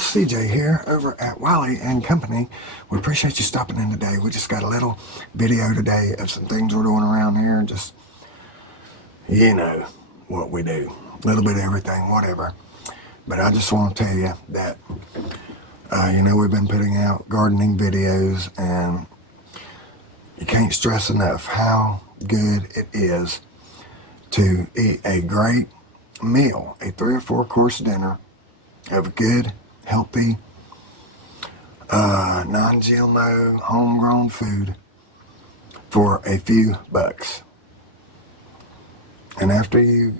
guys, CJ here over at Wiley and Company. We appreciate you stopping in today. We just got a little video today of some things we're doing around here. Just, you know what we do. A little bit of everything, whatever. But I just want to tell you that, we've been putting out gardening videos, and you can't stress enough how good it is to eat a great meal, a 3 or 4 course dinner of good, healthy, non-GMO, homegrown food for a few bucks. And after you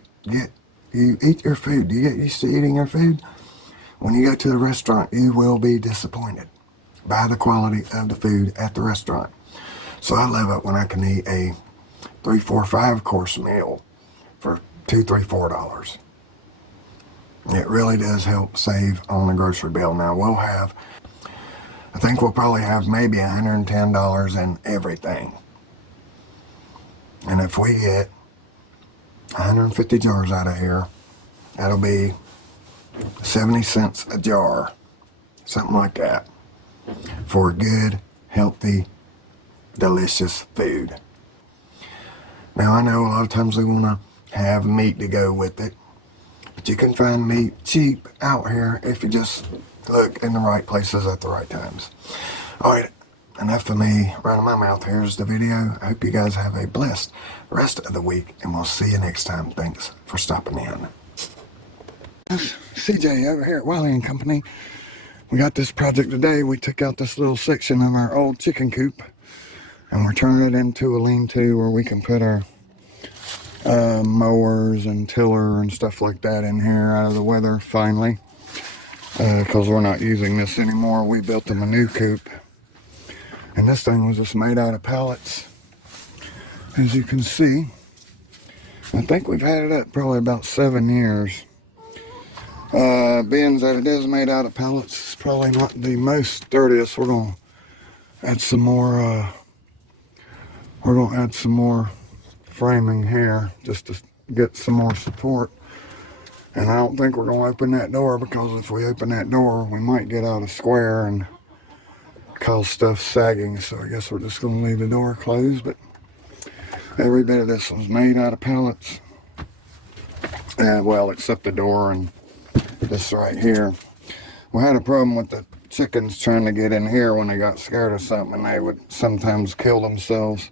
eat your food, you get used to eating your food, when you go to the restaurant, you will be disappointed by the quality of the food at the restaurant. So I love it when I can eat a 3, 4, 5 course meal for $2, $3, $4. It really does help save on the grocery bill. Now I think we'll probably have maybe $110 in everything. And if we get 150 jars out of here, that'll be 70 cents a jar, something like that, for good, healthy, delicious food. Now I know a lot of times we want to have meat to go with it, but you can find meat cheap out here if you just look in the right places at the right times. Alright, enough of me running my mouth. Here's the video. I hope you guys have a blessed rest of the week, and we'll see you next time. Thanks for stopping in. CJ over here at Wiley and Company. We got this project today. We took out this little section of our old chicken coop, and we're turning it into a lean-to where we can put our mowers and tiller and stuff like that in here out of the weather finally, because we're not using this anymore. We built them a new coop, and this thing was just made out of pallets, as you can see. I think we've had it up probably about 7 years. Being that it is made out of pallets, it's probably not the most sturdiest. We're gonna add some more framing here just to get some more support. And I don't think we're gonna open that door, because if we open that door, we might get out of square and cause stuff sagging. So I guess we're just gonna leave the door closed. But every bit of this was made out of pallets. Well, except the door and this right here. We had a problem with the chickens trying to get in here when they got scared of something, and they would sometimes kill themselves.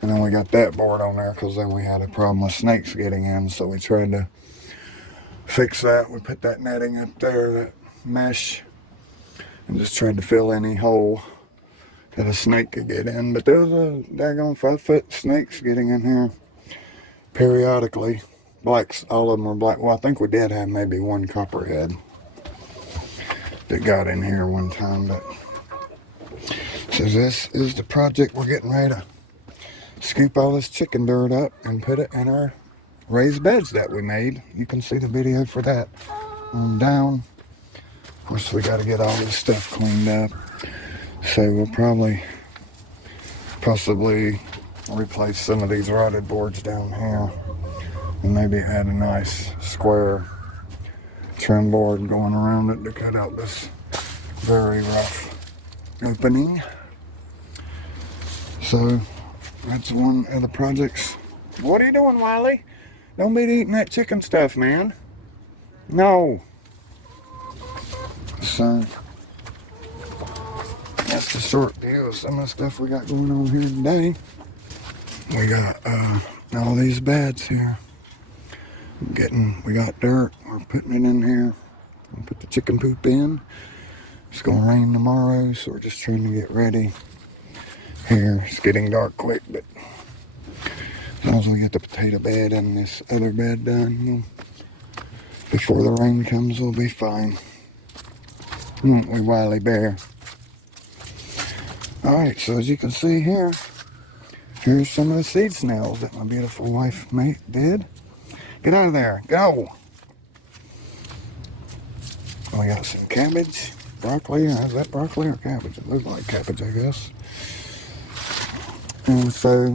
And then we got that board on there because then we had a problem with snakes getting in, so we tried to fix that. We put that netting up there, that mesh, and just tried to fill any hole that a snake could get in. But there was a daggone 5-foot snakes getting in here periodically. Blacks, all of them were black. Well, I think we did have maybe one copperhead that got in here one time. But so this is the project. We're getting ready to scoop all this chicken dirt up and put it in our raised beds that we made. You can see the video for that on down. Of course, we got to get all this stuff cleaned up. So we'll possibly replace some of these rotted boards down here, and maybe add a nice square trim board going around it to cut out this very rough opening. So that's one of the projects. What are you doing, Wiley? Don't be eating that chicken stuff, man. No. So that's the short view of some of the stuff we got going on here today. We got all these beds here. We got dirt. We're putting it in here. We'll put the chicken poop in. It's gonna rain tomorrow, so we're just trying to get ready here. It's getting dark quick, but as long as we get the potato bed and this other bed done before the rain comes, we'll be fine. Won't we, Wiley Bear? Alright, so as you can see here, here's some of the seed snails that my beautiful wife did. Get out of there. Go! We got some cabbage, broccoli. Is that broccoli or cabbage? It looks like cabbage, I guess. And so,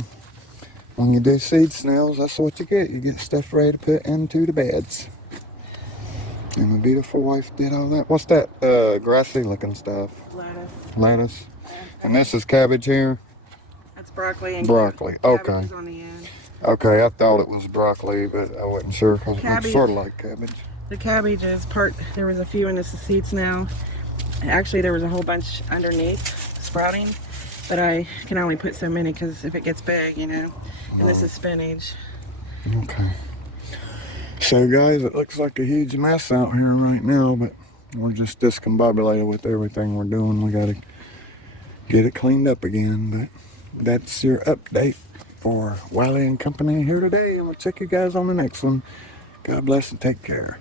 when you do seed snails, that's what you get. You get stuff ready to put into the beds. And my beautiful wife did all that. What's that grassy looking stuff? Lettuce. Lettuce. And this is cabbage here? That's broccoli and broccoli. cabbage Okay. is on the end. Okay, I thought it was broccoli, but I wasn't sure because it looks sort of like cabbage. The cabbage is part, there was a few in the seeds now. Actually, there was a whole bunch underneath sprouting, but I can only put so many because if it gets big, you know. And this is spinach. Okay. So guys, it looks like a huge mess out here right now, but we're just discombobulated with everything we're doing. We gotta get it cleaned up again, but that's your update for Wiley and Company here today, and we'll check you guys on the next one. God bless and take care.